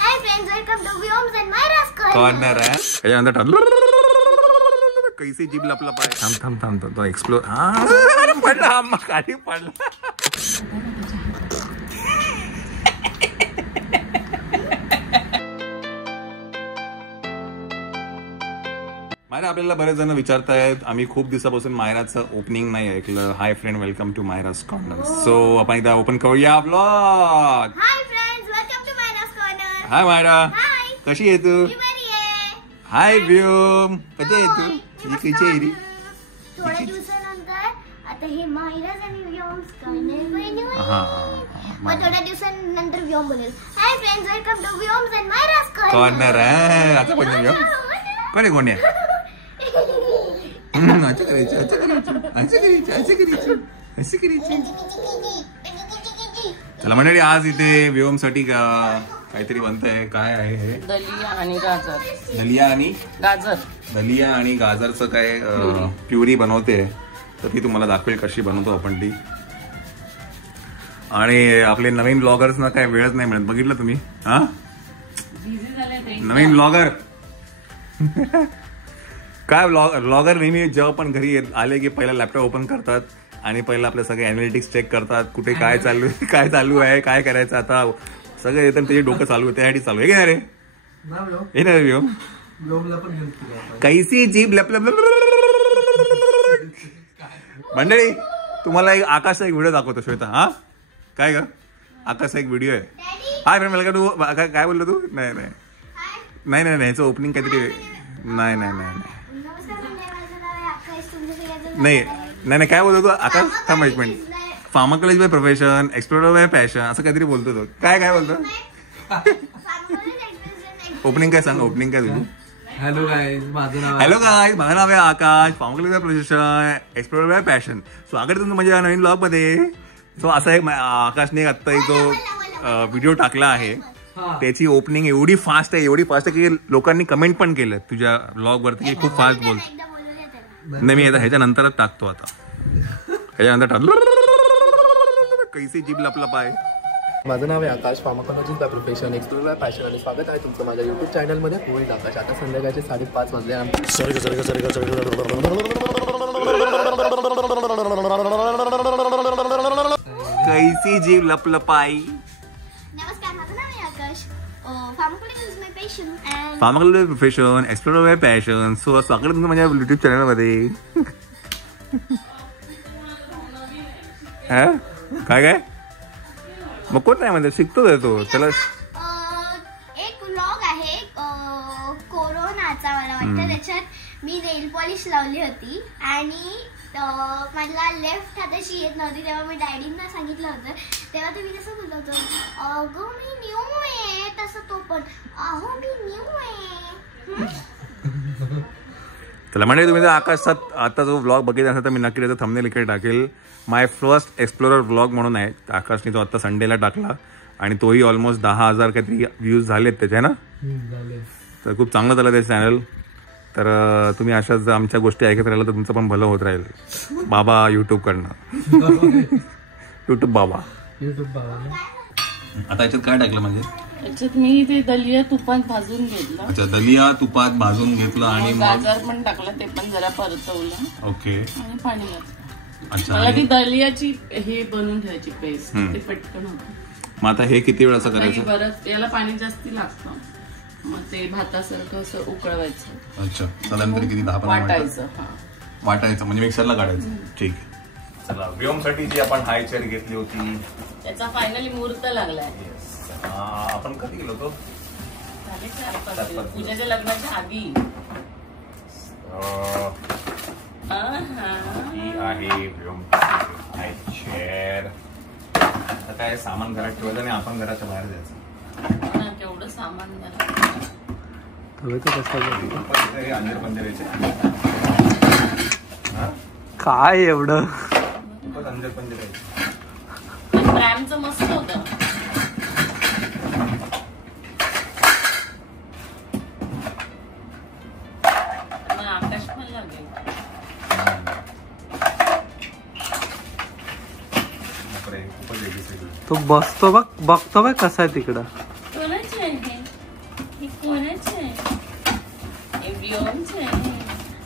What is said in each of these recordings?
High friends, welcome to Vyom's and Myra's corner है याच्यानंतर कैसी जीभ लपलप आहे. थांब थांब थांब तो एक्सप्लोर. पडला आम्हा खाली पडला. मायरा, आपल्याला बरेच जण विचारतायत, आम्ही खूप दिवसापासून मायराचं ओपनिंग नाही ऐकलं. Hi friend, welcome to Myra's corner. So आपण एकदा ओपन करूया vlog. Hi friends, welcome to Myra's corner. Hi Myra, hi, कशी आहे तू? मी बरी आहे. हाय व्योम, कशी आहे तू? ही कशी आहे रे? थोड्या दिवसानंतर आता हे मायरास आणि व्योम्स कॉर्नर बनवू. मग थोड्या दिवसानंतर व्योम बनेल. Hi friends, welcome to Vyom's and Myra's corner आहे. आता पण व्योम कोणी कोणी आहे? असं करायचं, असं करायचं, असं करायचं, असं करायचं, असं करायचं. चला मंडळी, आज इथे व्योमसाठी काहीतरी बनतंय. काय आहे हे? दलिया आणि गाजर. दलिया आणि गाजर. दलिया आणि गाजरचं काय प्युरी बनवते. तर ती तुम्हाला दाखवेल कशी बनवतो आपण ती. आणि आपले नवीन ब्लॉगर्सना काय वेळच नाही मिळत. बघितलं तुम्ही? हा, नवीन ब्लॉगर काय ब्लॉगर नेहमी जेव्हा पण घरी आले की पहिला लॅपटॉप ओपन करतात आणि पहिला आपले सगळे अॅनालिटिक्स चेक करतात. कुठे काय चालू आहे, काय करायचं आता सगळं येतं. त्याचे डोकं चालू आहे, त्यासाठी चालू आहे. रे हे ना रे कैसी जीभ लपलप. मंडळी, तुम्हाला एक आकाशचा एक व्हिडिओ दाखवतो. श्वेता, हा काय ग? आकाशचा एक व्हिडिओ आहे. हाय फ्रेंड, मला तू काय बोललो तू? नाही नाही नाही नाही नाही, याचं ओपनिंग काहीतरी नाही नाही नाही नाही नाही काय बोलतो तू? आकाश थांब एक minute. Pharmacology by profession, explorer by passion, असं काहीतरी बोलतो तो. काय बोलतो? ओपनिंग काय सांग, ओपनिंग काय तुझी? हॅलो गाईज, माझं नाव आहे Aakash. Pharmacology by profession, explorer by passion. स्वागत आहे तुमचं माझ्या नवीन ब्लॉग मध्ये. सो असा एक आकाशने आत्ता जो व्हिडिओ टाकला आहे त्याची ओपनिंग एवढी फास्ट आहे की लोकांनी कमेंट पण केलं तुझ्या ब्लॉग वरती की खूप फास्ट बोल. नाही, मी आता ह्याच्यानंतरच टाकतो. आता ह्याच्यानंतर कैसी जीभ लपलप आहे. माझं नाव आहे Aakash. Pharmacologist by profession, explorer by passion आणि स्वागत आहे तुमचं माझ्या युट्यूब चॅनलमध्ये होईल आकाश. आता संध्याकाळचे 5:30 वाजले. कैसी जीभ लपलपाई. नमस्कार, माझं नाव आहे Aakash. Pharmacology by passion and pharmacology profession, explorer by passion. So स्वागत तुमचं माझ्या युट्यूब चॅनलमध्ये. काय मग कोण नाही म्हणते, शिकतो तो त्याला. एक व्लॉग आहे कोरोनाचा, मला वाटतं. त्याच्यात मी नेल पॉलिश लावली होती आणि मला लेफ्ट हाताशी येत नव्हती. तेव्हा मी डॅडींना सांगितलं होतं. तेव्हा तुम्ही कसं बोलत होतं, अगं मी न्यू आहे. तसं तो पण, अहो मी न्यू आहे. चला म्हणजे तुम्ही जर आकाशचा आता जो व्लॉग बघितला असेल तर मी नक्की त्याचा थंबनेल इकडे टाकेल. माय फर्स्ट एक्सप्लोरर व्लॉग म्हणून आहे. आकाशने तो आता संडेला टाकला आणि तोही ऑलमोस्ट 10,000 काहीतरी व्ह्यूज झालेत त्याचे ना. तर खूप चांगलं झालं ते चॅनल. तर तुम्ही अशाच जर आमच्या गोष्टी ऐकत राहिला तर तुमचं पण भलं होत राहील. बाबा युट्यूब कडनं. युट्यूब बाबा. आता याच्यात काय टाकलं म्हणजे? याच्यात मी ते दलिया तुपात भाजून घेतलं. अच्छा, दलिया तुपात भाजून घेतलं आणि गाजर पण टाकलं, ते पण जरा परतवलं. ओके. आणि पाणी घातलं. अच्छा, मला ती दलियाची हे बनवून ठेवायची पेस्ट, ते पटकन होतं. मग आता हे किती वेळ असं करायचं? बरंच याला पाणी जास्ती लागतं. मग ते भातासारखं असं उकळवायचं. अच्छा, साधारण किती 10-15 वाटायचं. वाटायचं म्हणजे मिक्सरला काढायचं. ठीक आहे. चला, व्योमसाठी जी आपण हाय चेअर घेतली होती त्याचा फायनली मुहूर्त लागलाय. आपण कधी गेलो होतो? पूजाच्या लग्नाच्या आधी. ही आहे व्योमची हाय चेअर. आता काय सामान घरात ठेवायचं आणि आपण घराच्या बाहेर जायचं. केवढं सामान काय एवढं रॅमचं मस्त होतं. आकाश पण लागेल. तो बसतो बघतो बघ कसा आहे तिकडं. कोणाची आहे? कोणाचे एव्हियनचे.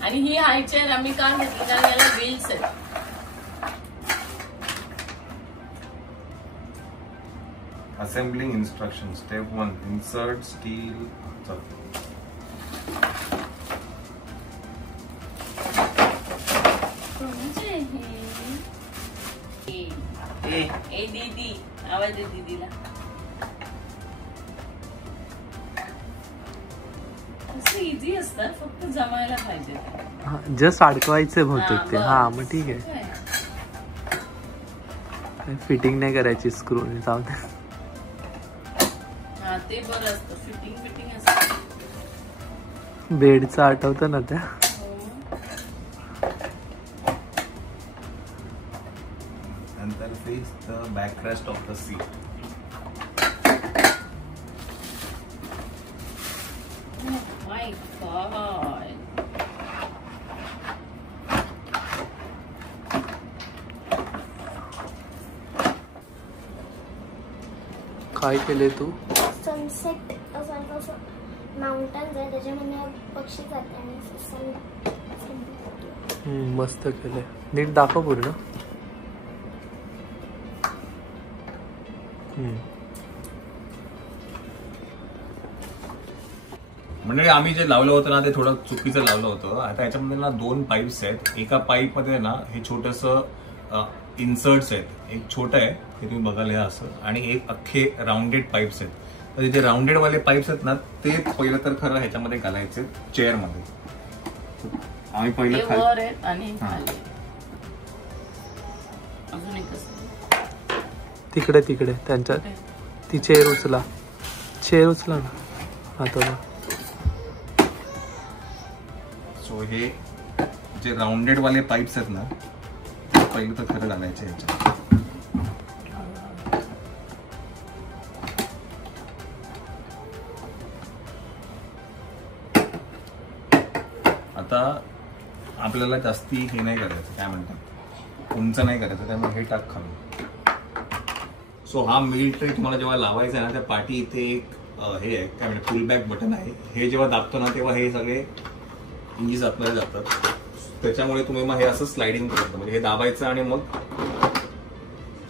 आणि ही हाय चेअर आम्ही का घेतली कारण याला व्हील्स आहेत. Assembling instruction step 1 insert steel. कोणाचे हे ए दीदी आवाज दे दीदीला. इझी असतात फक्त जमायला पाहिजे. जस्ट अडकवायचे बहुतेक ते. हा मग ठीक आहे. फिटिंग नाही करायची स्क्रू जाऊ दे. हा ते बरं असतं. फिटिंग असतं. बेडचं आठवतं ना त्या. नंतर face the backrest of the seat. काय केले तू? सनसेट असं माउंटन्स आहे त्याच्यामध्ये पक्षी जाते आणि मस्त केलंय. नीट दाखव पूर्ण. म्हणजे आम्ही जे लावलं होतं ना ते थोडं चुकीचं लावलं होतं. आता याच्यामध्ये ना 2 पाईप्स आहेत. एका पाईप मध्ये ना हे छोटंसं इन्सर्ट्स आहेत. एक छोटं आहे हे तुम्ही बघायला या असं, आणि एक अख्खे राऊंडेड पाईप्स आहेत. तर जे राऊंडेड वाले पाईप्स आहेत ना ते पहिलं तर खरं ह्याच्यामध्ये घालायचे चेअर मध्ये. आम्ही पहिलं खाली आणि अजून एक तिकडे त्यांच्या ती चेअर उचला ना आता. सो हे जे राऊंडेड वाले पाईप्स आहेत ना ते पहिलं तर खरं घालायचे ह्याच्यात. आता आपल्याला जास्ती हे नाही करायचं, काय म्हणतात, उंच नाही करायचं, त्यामुळे हे टाक खाली. सो हा मिल ट्रे तुम्हाला जेव्हा लावायचा आहे ना त्या पाठी इथे एक हे आहे काय म्हणतात फुल बॅक बटन आहे. हे जेव्हा दाबतो ना तेव्हा हे सगळे इंजिस आतमध्ये जातात. त्याच्यामुळे तुम्ही मग हे असं स्लायडिंग करू शकता. म्हणजे हे दाबायचं आणि मग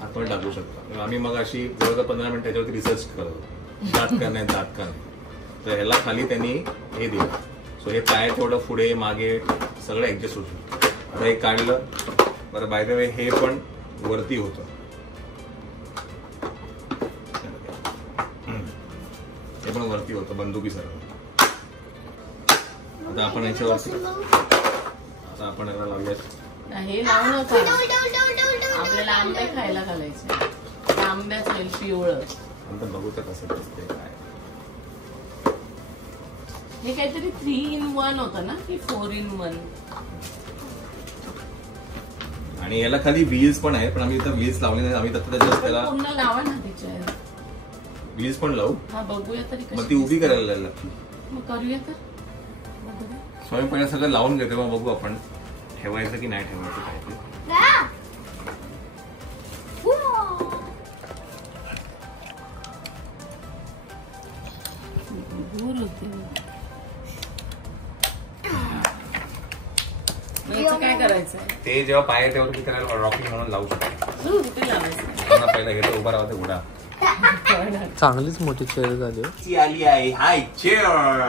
आपण टाकू शकता. आम्ही मग अशी जवळजवळ 15 मिनिट त्याच्यावरती रिसर्च करतो दात का नाही. तर ह्याला खाली त्यांनी हे दिलं. सो हे पाय तेवढं पुढे मागे सगळं ऍडजस्ट होऊ शकतं. आता हे काढलं बरं. बाय द वे हे पण वरती होतं. हे पण वरती होतं बंदुकीसारखं. आता आपण याच्यावरती आपण याला लावूयात. हे लावू नका. आपल्याला आंबे खायला घालायचे. आंब्याच होईल पिवळं. नंतर बघू तर कसं दिसते काय. हे काहीतरी 3-in-1 होतं ना की 4-in-1. आणि याला खाली व्हील्स पण आहे, पण आम्ही इथं व्हील्स लावले नाही. आम्ही त्याला पूर्ण लावा ना तिच्या व्हील्स पण लावू. हा बघूया तरी. मग ती उभी करायला लागली. मग करूया तर. स्वयं पहिलं सगळं लावून घेतो मग बघू आपण ठेवायचं की नाही ठेवायचं काय ते. काय करायचं ते जेव्हा पाय तेव्हा तुम्ही करायला रॉकिंग म्हणून लावू शकतो. पहिला घेतो उभा राहते घोडा. चांगलीच मोठी चेअर झाली. ती आली आहे हाय चेअर.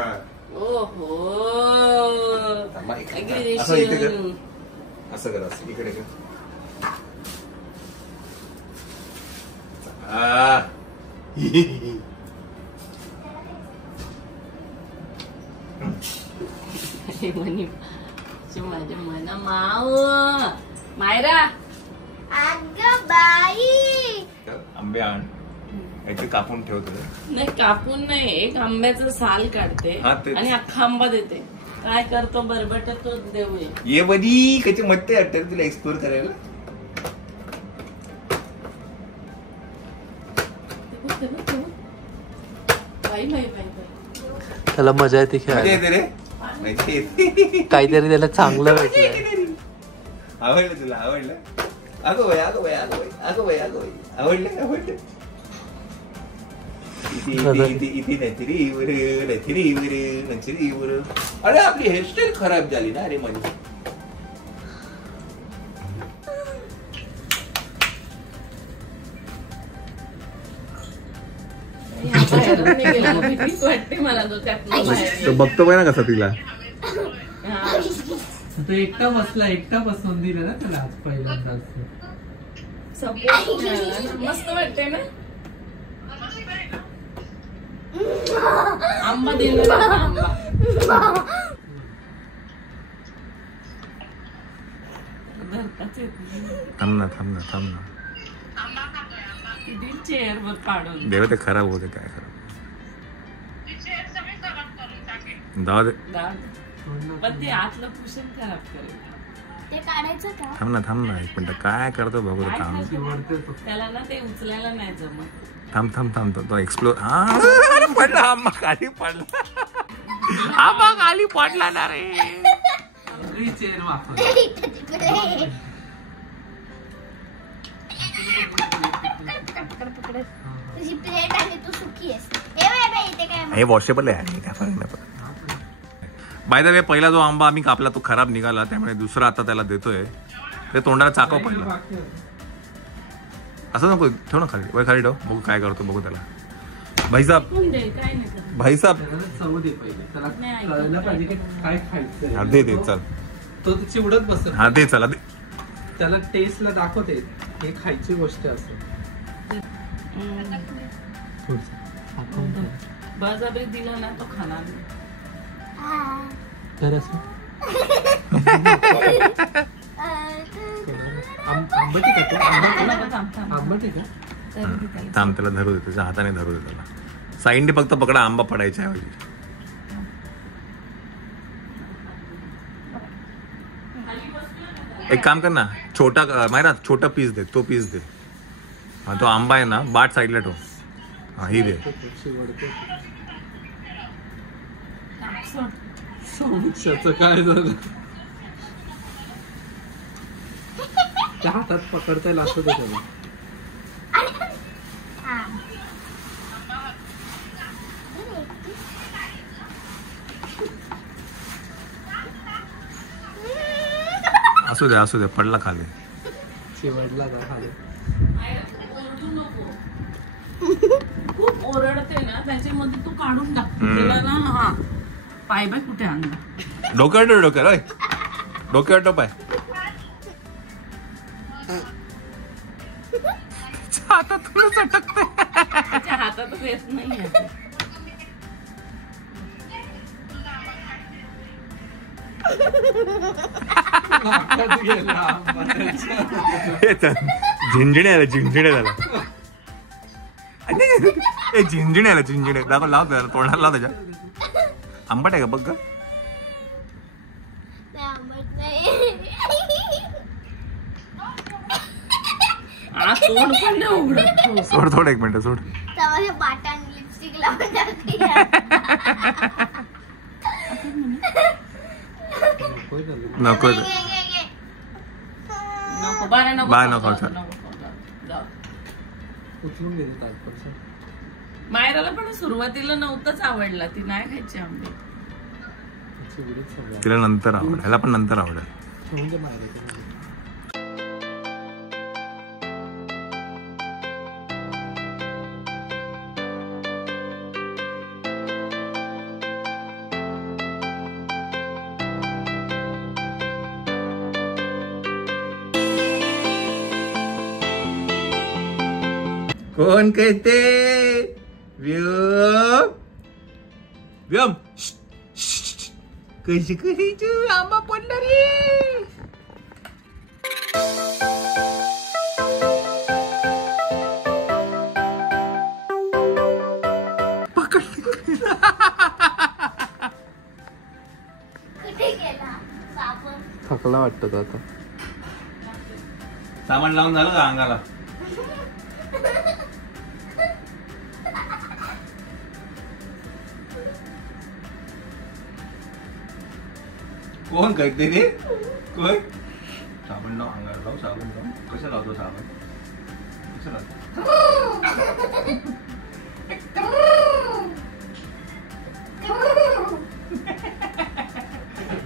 ओहो असं करा इकडे का. माझ्या मना माव मायरा अगं बाई आंबे आण. याचे कापून ठेवतो. नाही कापून नाही. एक आंब्याचं साल काढते आणि अख्खा आंबा देते. काय करतो बरबटतो देऊ. ये बदी कशी मत्ते वाटते तुला एक्सप्लोर करायला. त्याला मजा येते खेळायला. काहीतरी त्याला चांगलं भेटलं. आवडलं तुला. आवडलं. अगं बाई अगं बाई अगं बाई अगं बाई अगं बाई आवडलं. अरे आपली हेअरस्टाईल खराब झाली ना अरे माझी. बघतो पाहिजे ना कसा तिला. तो एकटा बसवून दिलं ना त्याला आज पहिल्यांदा. मस्त वाटते ना. आंबा दिला थांब ना चेअर वर काढून देव ते खराब होते काय खराब. जाऊ दे पण ते आतलं कुशन खराब करेल. ते काढायचं का? थांब ना 1 मिनिट काय करतो बघू. थांब त्याला ना ते उचलायला नाही जमत. थांब तो एक्सप्लोर. पडला आंबा खाली पडला. आंबा खाली पडला ना रे. चेअर वापर. तुझी प्लेट आणि तू सुकी आहेस. हे वॉशेबल आहे. बाय द वे पहिला जो आंबा आम्ही कापला तो खराब निघाला त्यामुळे दुसरा आता त्याला देतोय. ते तोंडाला चाकव पडलं. असं नको ठेव ना खाली. खाली ठेव बघू काय करतो बघू त्याला. भाईसाहेब चव दे पहिले त्याला कळलं पाहिजे की काय खायचं. हा दे चल. तो चिवडत बसेल. हा दे चला दे. त्याला टेस्टला दाखवते हे खायची गोष्ट असते. बळजबरी दिलं ना तो खाणार नाही. तर असं आंबट आहे का? थांब त्याला धरू दे. त्याच्या हाताने धरू दे त्याला. साईडने फक्त पकडा आंबा पडायच्या ऐवजी. एक काम कर ना मायरा छोटा पीस दे. तो पीस दे. तो आंबा आहे ना बाट साईडला ठेव. हा ही दे. काय झालं त्या हातात पकडता येईल असं त्याला. असू दे पडला खाली. चिवडला का खाली. खूप ओरडते ना त्याच्यामध्ये तू काढून टाकतो ना. हा पाय बाय कुठे आणला. डोक्यावर पाय. हातात चटकते. त्याच्या हातातच येत नाही. झिंजणे झाला. झिंजणे दाखव. लाव त्याला तोंडाला लाव त्याच्या. आंबट आहे का बघ ग. सोड 1 मिनिट सोड. लिपस्टिक लावून नको मायराला पण सुरुवातीला नव्हतंच आवडला. ती नाही खायची आंबे. तिला नंतर आवडेल. ह्याला पण नंतर आवडेल. कोण कहते व्योम कशी करायची आंबा पडला रे. थकला वाटतं तो आता. सामान लावून झालं का अंगाला. कोण कहते रे कोण. साबण लाव अंगाला लाव. साबण लाव. कसं लावतो साबण. कसं लावतो.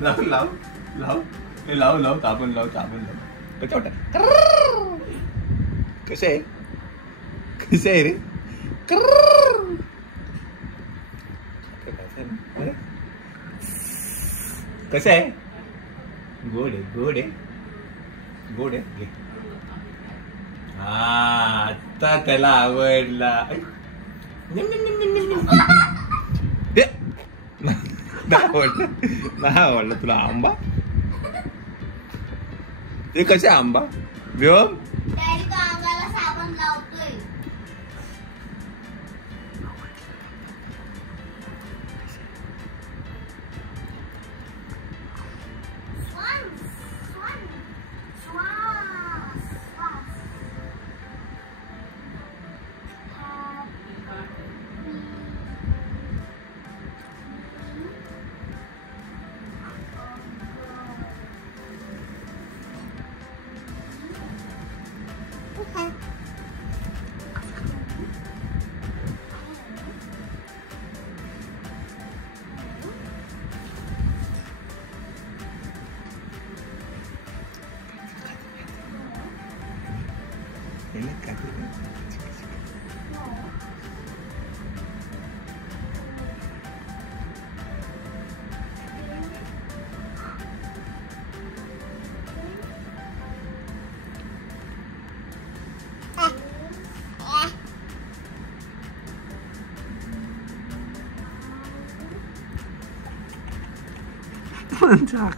लाव लाव लाव लाव लाव ताबून लाव ताबून लाव. कसं वाटत? कसं आहे कसं आहे रे? कसं आहे? गोड आहे गोड आहे गोड आहे. हा आता त्याला आवडला. नाही आवडला तुला आंबा? ते कसे आंबा? व्योम डॅडी तो अंगाला साबण लावतोय.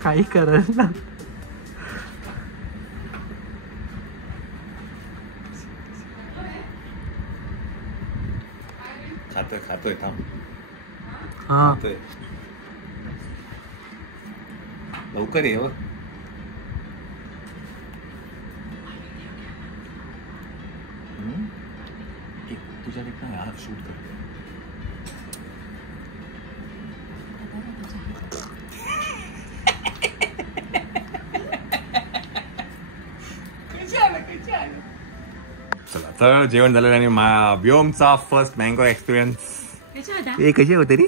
काही करत ना. खातोय खातोय थांब. हा खातोय लवकर ये. तुझ्याकडे ना शूट कर. चला तर जेवण झालेलं आणि व्योमचा फर्स्ट मँगो एक्सपिरियन्स. हे कसे होते रे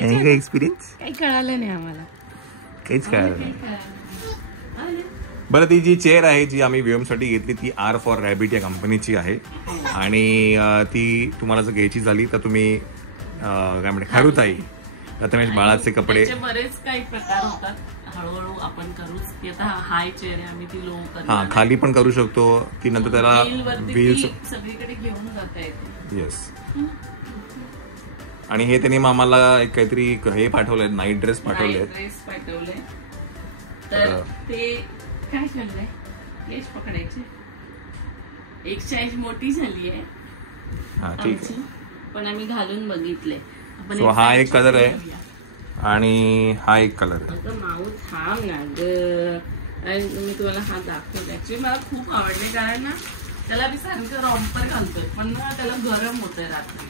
मँगो एक्सपिरियन्स? काही कळालं नाही आम्हाला. काहीच कळालं नाही. बरं ती जी चेअर आहे जी आम्ही व्योमसाठी घेतली ती R for Rabbit या कंपनीची आहे आणि ती तुम्हाला जर घ्यायची झाली तर तुम्ही काय म्हणते खारुताई प्रथमेश बाळाचे कपडे बरेच काही प्रकार होतात. हळूहळू आपण करूच. ती आता हाय चेअर आहे आम्ही ती लो करू. हा खाली पण करू शकतो. ती नंतर त्याला व्हील्स सगळीकडे घेऊन जाता येते. येस. आणि हे त्यांनी आम्हाला एक काहीतरी हे पाठवलंय नाईट ड्रेस पाठवले. तर ते काय करलंय लेश पकडायचे. एक साईज मोठी झाली आहे हा ठीक आहे. पण आम्ही घालून बघितले. सो हा एक कलर आहे आणि हा एक कलर आहे. माऊ थांब ना ग. आणि मी तुम्हाला हा दाखवते. ऍक्च्युली मला खूप आवडले कारण ना त्याला मी सारखं रॉम्पर घालतोय पण ना त्याला गरम होतंय रात्री.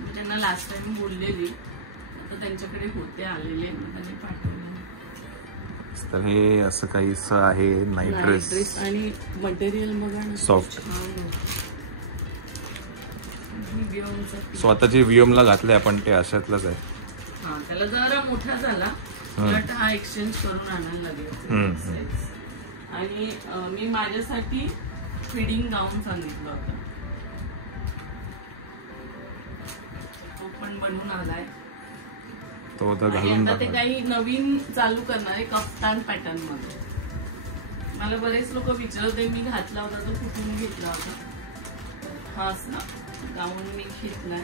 मी त्यांना लास्ट टाइम बोललेली आता त्यांच्याकडे होते आलेले मग त्यांनी पाठवले. तर हे असं काहीसं आहे नाईट ड्रेस आणि मटेरियल बघा ना सॉफ्ट. सो आता जे व्योमला घातले आपण ते अशातलंच आहे. हा त्याला जरा मोठा झाला उलट हा एक्सचेंज करून आणायला लागेल. आणि मी माझ्यासाठी फिडिंग गाऊन सांगितलं होतं तो पण बनवून आलाय. तो आता घालून ते काही नवीन चालू करणार आहे कफ्तान पॅटर्न मध्ये. मला बरेच लोक विचारते मी घातला होता तो कुठून घेतला होता. हाच ना गाऊन मी घेतलाय.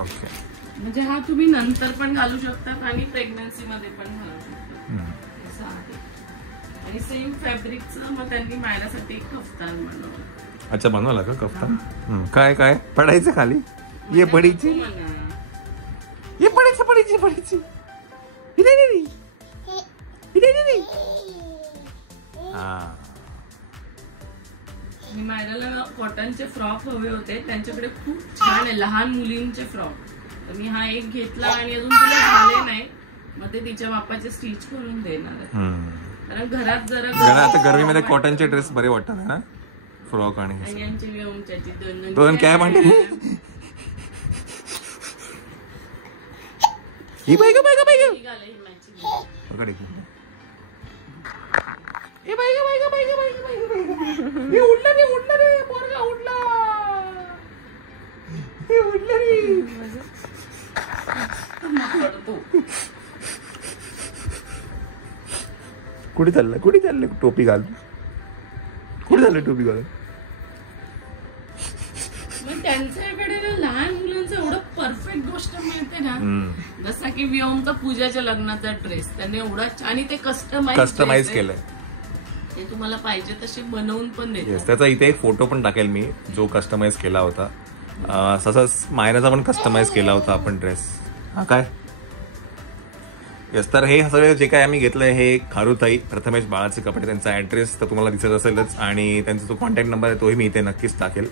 ओके. म्हणजे हा तुम्ही नंतर पण घालू शकतात आणि प्रेग्नन्सी मध्ये पण घालू शकतात असं आहे. आणि सेम फॅब्रिकचं मग त्यांनी माझ्यासाठी एक कफ्तान बनवलं. अच्छा बनवला का कफ्तान? काय काय पडायचं खाली? ये पडीची ये पडायचं पडीची पडीची. मी माझ्याला कॉटनचे फ्रॉक हवे होते त्यांच्याकडे खूप छान आहे लहान मुलींचे फ्रॉक. तर मी हा एक घेतला आणि अजून तिला झाले नाही मग ते तिच्या बापाचे स्टिच करून देणार आहे. कारण घरात जरा आता गरमीमध्ये कॉटनचे ड्रेस बरे वाटतात ना फ्रॉक आणि यांचे दोन काय म्हणते ही बाई ग बाई ग बाई ग निघालं ही मॅचिंग. पकड इकडे. ए बाई ग बाई ग बाई ग बाई ग बाई ग बाई ग. हे उडलं रे पोरगा उडला. हे उडलं रे. कुठे चाललं टोपी घाल. कुठे चाललं टोपी घाल. मग त्यांच्याकडे ना लहान मुलांचं एवढं परफेक्ट गोष्ट मिळते ना, जसा की व्योमचा पूजाच्या लग्नाचा ड्रेस त्याने एवढा आणि ते कस्टमाइज केलंय. ते तुम्हाला पाहिजे तसे बनवून पण देतात. त्याचा इथे एक फोटो पण टाकेल मी, जो कस्टमाइज केला होता. तसंच मायनाचा पण कस्टमाइज केला होता आपण ड्रेस. हा काय येस. तर हे सगळे जे काय आम्ही घेतलंय हे खारुताई प्रथमेश बाळाचे कपडे. त्यांचा ऍड्रेस तर तुम्हाला दिसत असेलच आणि त्यांचा जो कॉन्टॅक्ट नंबर आहे तोही मी इथे नक्कीच टाकेल,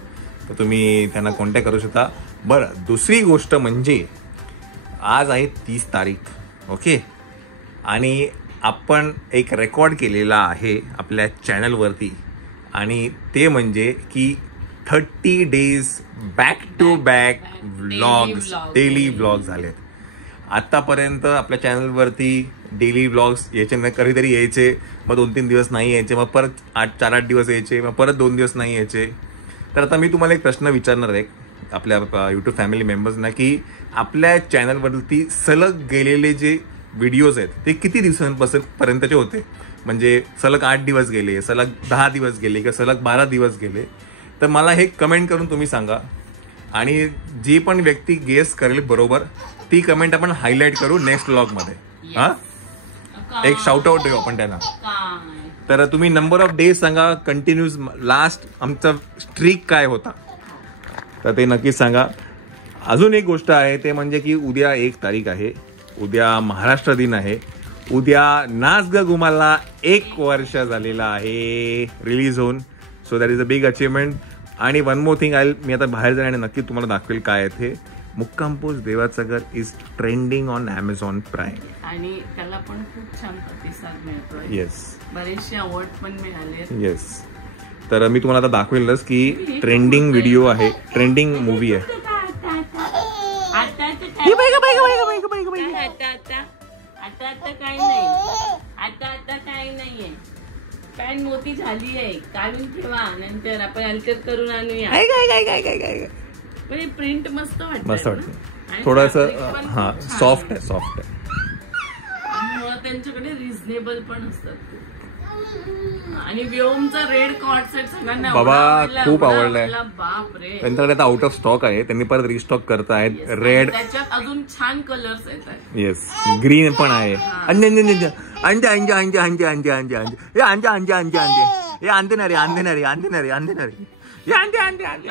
तर तुम्ही त्यांना कॉन्टॅक्ट करू शकता. बरं, दुसरी गोष्ट म्हणजे आज आहे 30 तारीख. ओके, आणि आपण एक रेकॉर्ड केलेला आहे आपल्या चॅनलवरती, आणि ते म्हणजे की 30 days back to back vlogs, daily vlog झालेत. आतापर्यंत आपल्या चॅनलवरती डेली व्लॉग्स यायचे, कधीतरी यायचे, मग 2-3 दिवस नाही यायचे, मग परत 4-8 दिवस यायचे, मग परत 2 दिवस नाही यायचे. तर आता मी तुम्हाला एक प्रश्न विचारणार आहे आपल्या यूट्यूब फॅमिली मेंबर्सना, की आपल्या चॅनलवरती सलग गेलेले जे व्हिडिओज आहेत ते किती दिवसांपर्यंतचे होते. म्हणजे सलग 8 दिवस गेले, सलग 10 दिवस गेले, किंवा सलग 12 दिवस गेले. तर मला हे कमेंट करून तुम्ही सांगा, आणि जी पण व्यक्ती गेस करेल बरोबर ती कमेंट आपण हायलाइट करू नेक्स्ट व्लॉगमध्ये. हा, एक शाउट आउट देऊ आपण त्यांना. तर तुम्ही नंबर ऑफ डेज सांगा कंटिन्यूस, लास्ट आमचा स्ट्रीक काय होता तर ते नक्कीच सांगा. अजून एक गोष्ट आहे ते म्हणजे की उद्या 1 तारीख आहे, उद्या महाराष्ट्र दिन आहे. उद्या नाच ग घुमाला 1 वर्ष झालेला आहे रिलीज होऊन. So that is a big achievement. आणि वन मोर थिंग, मी आता बाहेर जाणे नक्की तुम्हाला दाखवेल काय आहे ते. मुक्काम पोस्ट देवाचं घर is trending on Amazon Prime, आणि त्याला पण खूप छान प्रतिसाद मिळतोय. येस, बरेचसे अवॉर्ड पण मिळाले. येस. तर मी तुम्हाला आता दाखवेलच की ट्रेंडिंग व्हिडिओ आहे, ट्रेंडिंग मूवी आहे. आता काय नाही, आता काय नाहीये. पॅन्ट मोठी झाली आहे, काढून ठेवा, नंतर आपण हलकत करून आणूया. म्हणजे प्रिंट मस्त वाटतं, थोडस हा सॉफ्ट आहे. त्यांच्याकडे रिझनेबल पण असतात. आणि व्योमचा रेड कॉट सेट सगळ्यांना बाबा खूप आवडलाय. बाप रे, त्यांच्याकडे आता आउट ऑफ स्टॉक आहे, त्यांनी परत रिस्टॉक करतायत. रेड, त्याच्यात अजून छान कलर्स येतात. येस, ग्रीन पण आहे. अंजे अंजे अंजे अंजे अंजे अंजे अंजे अंजे अंजे अंजे हे अंजे अंजे अंजे अंजे हे आणते ना रे, आणते ना रे, आणते ना रे, आणते ना रे, हे आणते आणते आणते.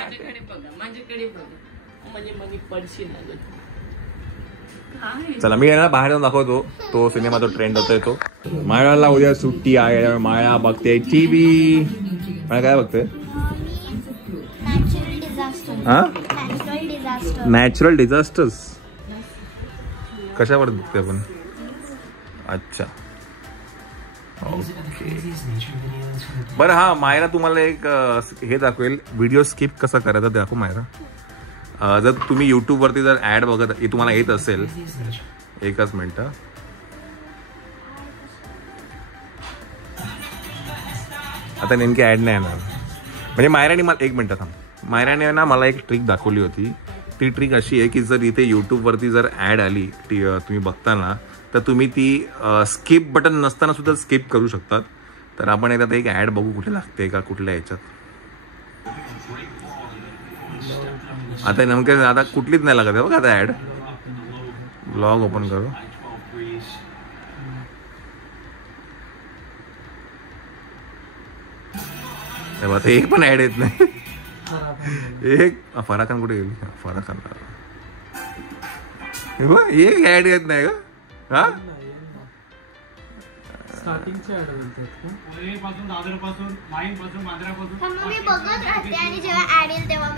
माझ्याकडे बघा, म्हणजे मग पडशी लागत. चला मी यांना बाहेर जाऊन दाखवतो तो सिनेमा, तो ट्रेंड होतोय तो. मायाला उद्या सुट्टी आहे, माया बघते टीव्ही. माया काय बघते? Natural disasters. कशावर बघते आपण? अच्छा, ओके. बरं, हा मायरा तुम्हाला एक हे दाखवेल, व्हिडिओ स्किप कसा करायचा दाखव मायरा. जर तुम्ही युट्यूबवरती जर ऍड बघत तुम्हाला येत असेल, एकच मिनिट. आता नेमकी ऍड नाही येणार, म्हणजे मायराने मला, एक मिनिट थांब, मायराने ना मला एक ट्रिक दाखवली होती. ती ट्रिक अशी आहे की जर इथे युट्यूबवरती जर ऍड आली तुम्ही बघताना, तर तुम्ही ती स्किप बटन नसताना सुद्धा स्किप करू शकतात. तर आपण एकदा एक ऍड बघू कुठे लागते का कुठल्या ह्याच्यात. आता नेमकं आता कुठलीच नाही लागत आहे बघा आता ऍड. ब्लॉग ओपन करू. आता एक पण ऍड येत नाही. एक फराह खान कुठे गेली? फराह खान एक ऍड येत नाही का? हा,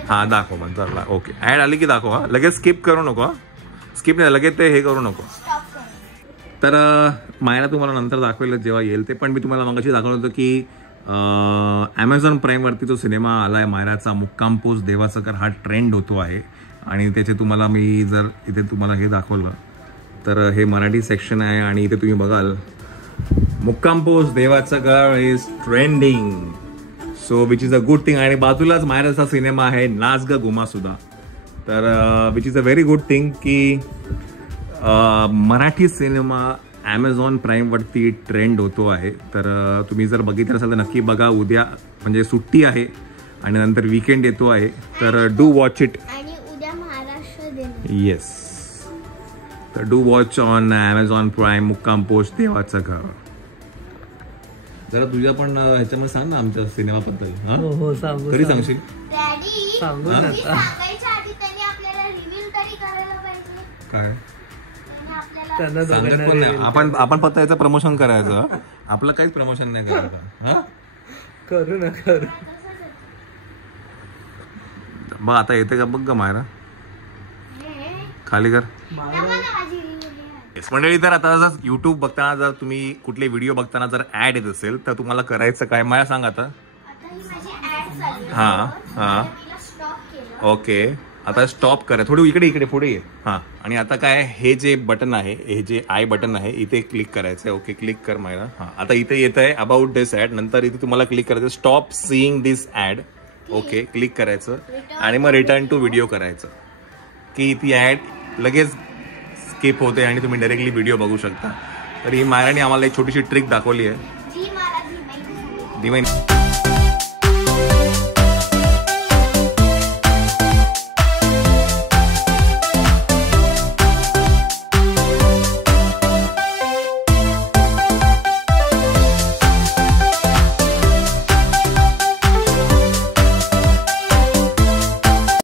हा दाखव मग चला. ओके, ऍड आली की दाखव. हा, लगेच स्किप करू नको. स्किप नाही, लगेच ते हे करू नको. तर मायरा तुम्हाला नंतर दाखवेल जेव्हा येईल ते. पण मी तुम्हाला मगाशी दाखवलं होतं की Amazon प्राईमवरती जो सिनेमा आलाय मायराचा, मुक्काम पोस्ट देवाचं घर, हा ट्रेंड होतो आहे. आणि त्याचे तुम्हाला मी जर इथे तुम्हाला हे दाखवलं तर हे मराठी सेक्शन आहे आणि इथे तुम्ही बघाल मुक्काम पोस्ट देवाचं घर is trending, so which is a good thing. आणि बाजूलाच मायराचा सिनेमा आहे नाच ग गुमा सुद्धा, तर which is a very good thing की मराठी सिनेमा ॲमेझॉन प्राईमवरती ट्रेंड होतो आहे. तर तुम्ही जर बघितलं असाल तर नक्की बघा. उद्या म्हणजे सुट्टी आहे आणि नंतर वीकेंड येतो आहे, तर डू वॉच इट. आणि उद्या महाराष्ट्र दिन. येस, तर do watch on Amazon prime मुक्काम पोस्ट देवाचं घर. जरा तुझ्या पण ह्याच्यामध्ये सांग ना आमच्या सिनेमाबद्दल. हो सांगू. तरी सांगशील? डॅडी सांगू ना आता. सांगायच्या आधी त्यांनी आपल्याला रिव्हील तरी करायला पाहिजे. काय त्यांना आपल्याला सांगत पण नाही. आपण फक्त याचं प्रमोशन करायचं, आपलं काहीच प्रमोशन नाही करायचं. करू ना करू. मग आता येते का बघ ग मायरा, खाली कर. येस मंडळी, तर आता जर युट्यूब बघताना जर तुम्ही कुठले व्हिडिओ बघताना जर ऍड येत असेल तर तुम्हाला करायचं काय मला सांग आता. ओके, आता स्टॉप करा, थोडी इकडे पुढे ये. हां, आणि आता काय हे जे बटन आहे, हे जे आय बटन आहे इथे क्लिक करायचं आहे. ओके, क्लिक कर मायरा. हां, आता इथे येत आहे अबाउट दिस ऍड, नंतर इथे तुम्हाला क्लिक करायचं स्टॉप सीइंग दिस ऍड. ओके, क्लिक करायचं आणि मग रिटर्न टू व्हिडिओ करायचं की ती ऍड लगेच स्किप होते आणि तुम्ही डायरेक्टली व्हिडिओ बघू शकता. तर ही मायराने आम्हाला एक छोटीशी ट्रिक दाखवली आहे. जी मला